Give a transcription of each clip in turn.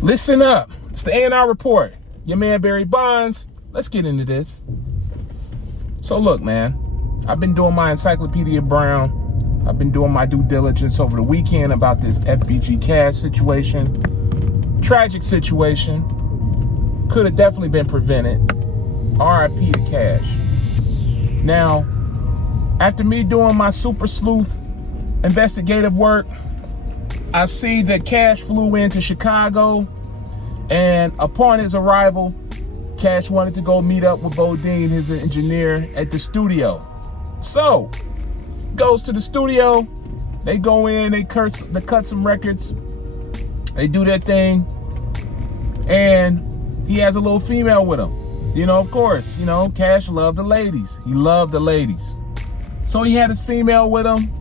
Listen up. It's the A&R Report. Your man, Barry Bondz. Let's get into this. So look, man, I've been doing my Encyclopedia Brown. I've been doing my due diligence over the weekend about this FBG Cash situation. Tragic situation. Could have definitely been prevented. RIP to Cash. Now, after me doing my super sleuth investigative work, I see that Cash flew into Chicago, and upon his arrival, Cash wanted to go meet up with Bodine, his engineer, at the studio. So, goes to the studio, they go in, they cut some records, they do their thing, and he has a little female with him. You know, of course, you know, Cash loved the ladies. He loved the ladies. So he had his female with him.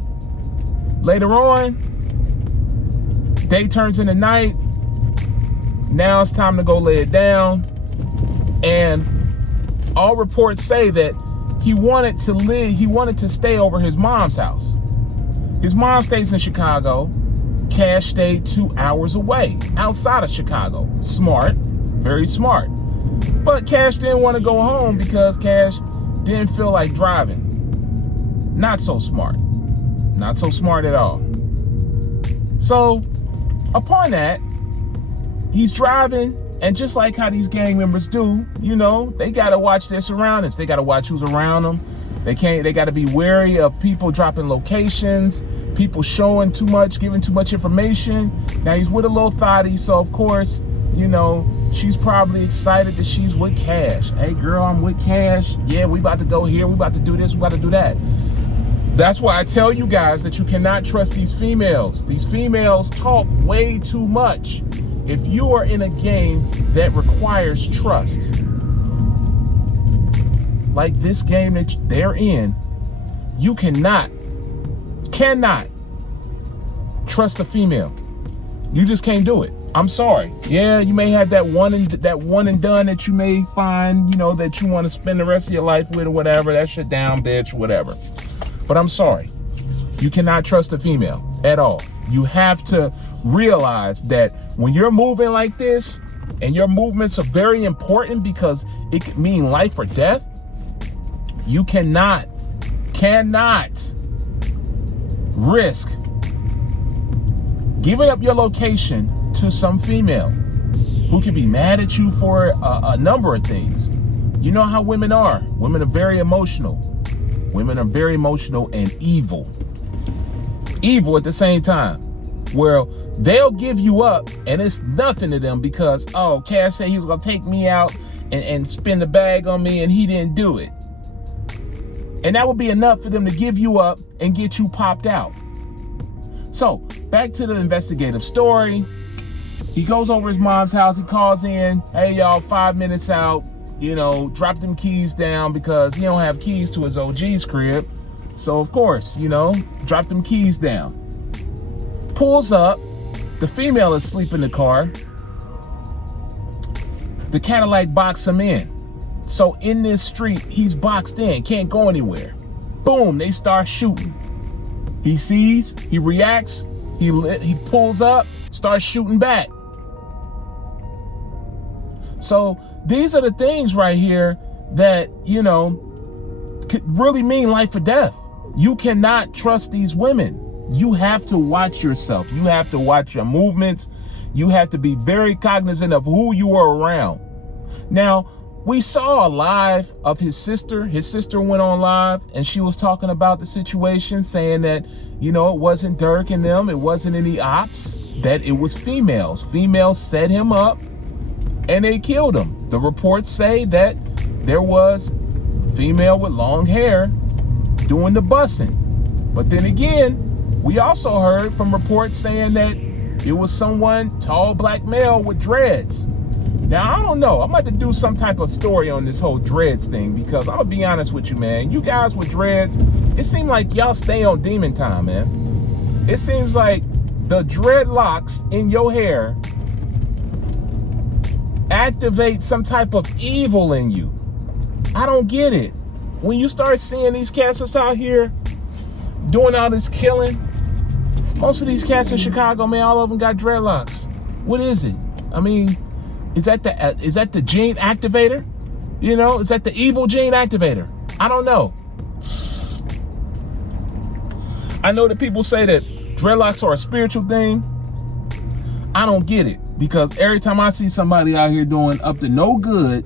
Later on, day turns into night. Now it's time to go lay it down. And all reports say that he wanted to stay over his mom's house. His mom stays in Chicago. Cash stayed 2 hours away, outside of Chicago. Smart, very smart. But Cash didn't want to go home because Cash didn't feel like driving. Not so smart. Not so smart at all. So, upon that, he's driving, and just like how these gang members do, you know, they got to watch their surroundings. They got to watch who's around them. They got to be wary of people dropping locations, people showing too much, giving too much information. Now, he's with a little thotty, so of course, you know, she's probably excited that she's with Cash. Hey, girl, I'm with Cash. Yeah, we about to go here. We about to do this. We about to do that. That's why I tell you guys that you cannot trust these females. These females talk way too much. If you are in a game that requires trust, like this game that they're in, you cannot trust a female. You just can't do it. I'm sorry. Yeah, you may have that one and done that you may find, you know, that you want to spend the rest of your life with or whatever. That shit down, bitch, whatever. But I'm sorry. You cannot trust a female at all. You have to realize that when you're moving like this, and your movements are very important because it could mean life or death, you cannot risk giving up your location to some female who could be mad at you for a number of things. You know how women are. Women are very emotional. Women are very emotional and evil. Evil at the same time. Well, they'll give you up and it's nothing to them because, oh, Cash said he was going to take me out and spin the bag on me and he didn't do it. And that would be enough for them to give you up and get you popped out. So, back to the investigative story. He goes over his mom's house. He calls in, hey, y'all, 5 minutes out. You know, drop them keys down because he don't have keys to his OG's crib. So, of course, you know, drop them keys down. Pulls up. The female is asleep in the car. The Cadillac boxes him in. So, in this street, he's boxed in. Can't go anywhere. Boom, they start shooting. He sees, he reacts, he pulls up, starts shooting back. So, these are the things right here that, you know, could really mean life or death. You cannot trust these women. You have to watch yourself. You have to watch your movements. You have to be very cognizant of who you are around. Now, we saw a live of his sister. His sister went on live and she was talking about the situation, saying that, you know, it wasn't Dirk and them. It wasn't any ops, that it was females. Females set him up and they killed him. The reports say that there was a female with long hair doing the bussing. But then again, we also heard from reports saying that it was someone, tall black male with dreads. Now, I don't know. I'm about to do some type of story on this whole dreads thing because I'm going to be honest with you, man. You guys with dreads, it seems like y'all stay on demon time, man. It seems like the dreadlocks in your hair activate some type of evil in you. I don't get it. When you start seeing these cats that's out here doing all this killing, Most of these cats in Chicago, man, all of them got dreadlocks. What is it? I mean, is that the gene activator? You know, is that the evil gene activator? I don't know. I know that people say that dreadlocks are a spiritual thing. I don't get it, because every time I see somebody out here doing up to no good,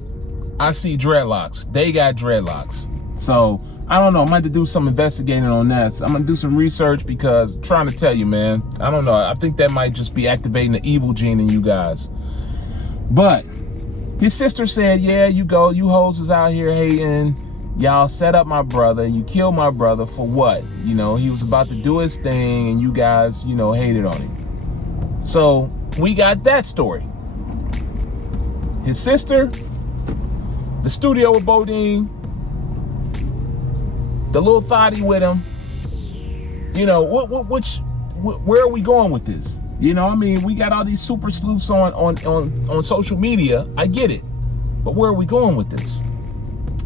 I see dreadlocks. They got dreadlocks. So I don't know. I'm going to do some investigating on that. So I'm going to do some research, because I'm trying to tell you, man, I don't know. I think that might just be activating the evil gene in you guys. But his sister said, yeah, you hoes is out here hating. Y'all set up my brother. You killed my brother for what? You know, he was about to do his thing and you guys, you know, hated on him. So we got that story. His sister, the studio with Bodine, the little thotty with him. You know, where are we going with this? You know, I mean, we got all these super sleuths on social media. I get it. But where are we going with this?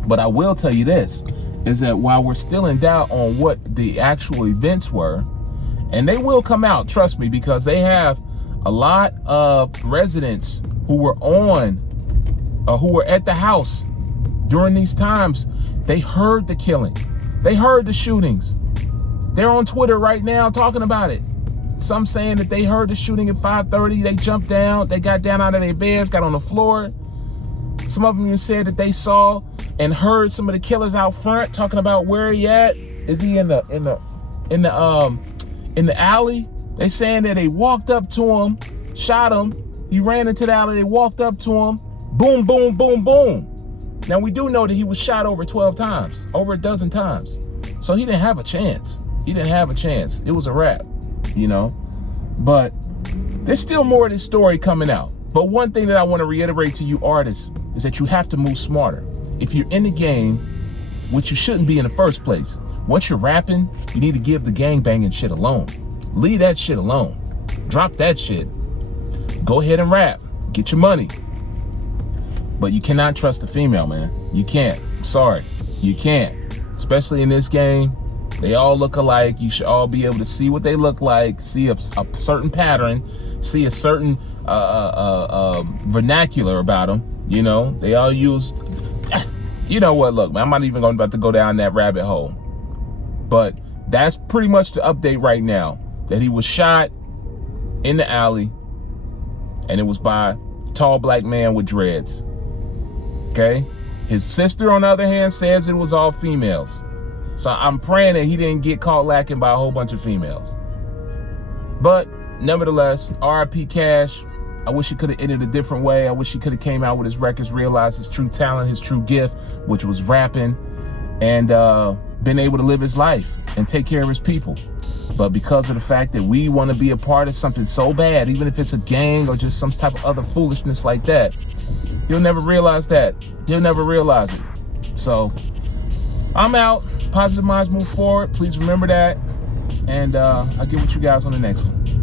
But I will tell you this, is that while we're still in doubt on what the actual events were, and they will come out, trust me, because they have a lot of residents who were who were at the house during these times. They heard the killing. They heard the shootings. They're on Twitter right now talking about it. Some saying that they heard the shooting at 5:30. They jumped down. They got down out of their beds, got on the floor. Some of them even said that they saw and heard some of the killers out front talking about where he at. Is he in the alley? They saying that they walked up to him, shot him. He ran into the alley. They walked up to him. Boom, boom, boom, boom. Now we do know that he was shot over 12 times, over a dozen times. So he didn't have a chance. He didn't have a chance. It was a wrap, you know. But there's still more of this story coming out. But one thing that I want to reiterate to you artists is that you have to move smarter. If you're in the game, which you shouldn't be in the first place, once you're rapping, you need to give the gangbanging shit alone. Leave that shit alone. Drop that shit. Go ahead and rap. Get your money. But you cannot trust a female, man. You can't. Sorry. You can't. Especially in this game. They all look alike. You should all be able to see what they look like, see a certain pattern, see a certain vernacular about them. You know, they all use... You know what? Look, man, I'm not even about to go down that rabbit hole. But that's pretty much the update right now. That he was shot in the alley, and it was by a tall black man with dreads. Okay? His sister, on the other hand, says it was all females. So I'm praying that he didn't get caught lacking by a whole bunch of females. But nevertheless, R.I.P. Cash. I wish he could have ended a different way. I wish he could have came out with his records, realized his true talent, his true gift, which was rapping, and been able to live his life and take care of his people. But because of the fact that we want to be a part of something so bad, even if it's a gang or just some type of other foolishness like that, he'll never realize that. He'll never realize it. So I'm out. Positive minds move forward. Please remember that. And I'll get with you guys on the next one.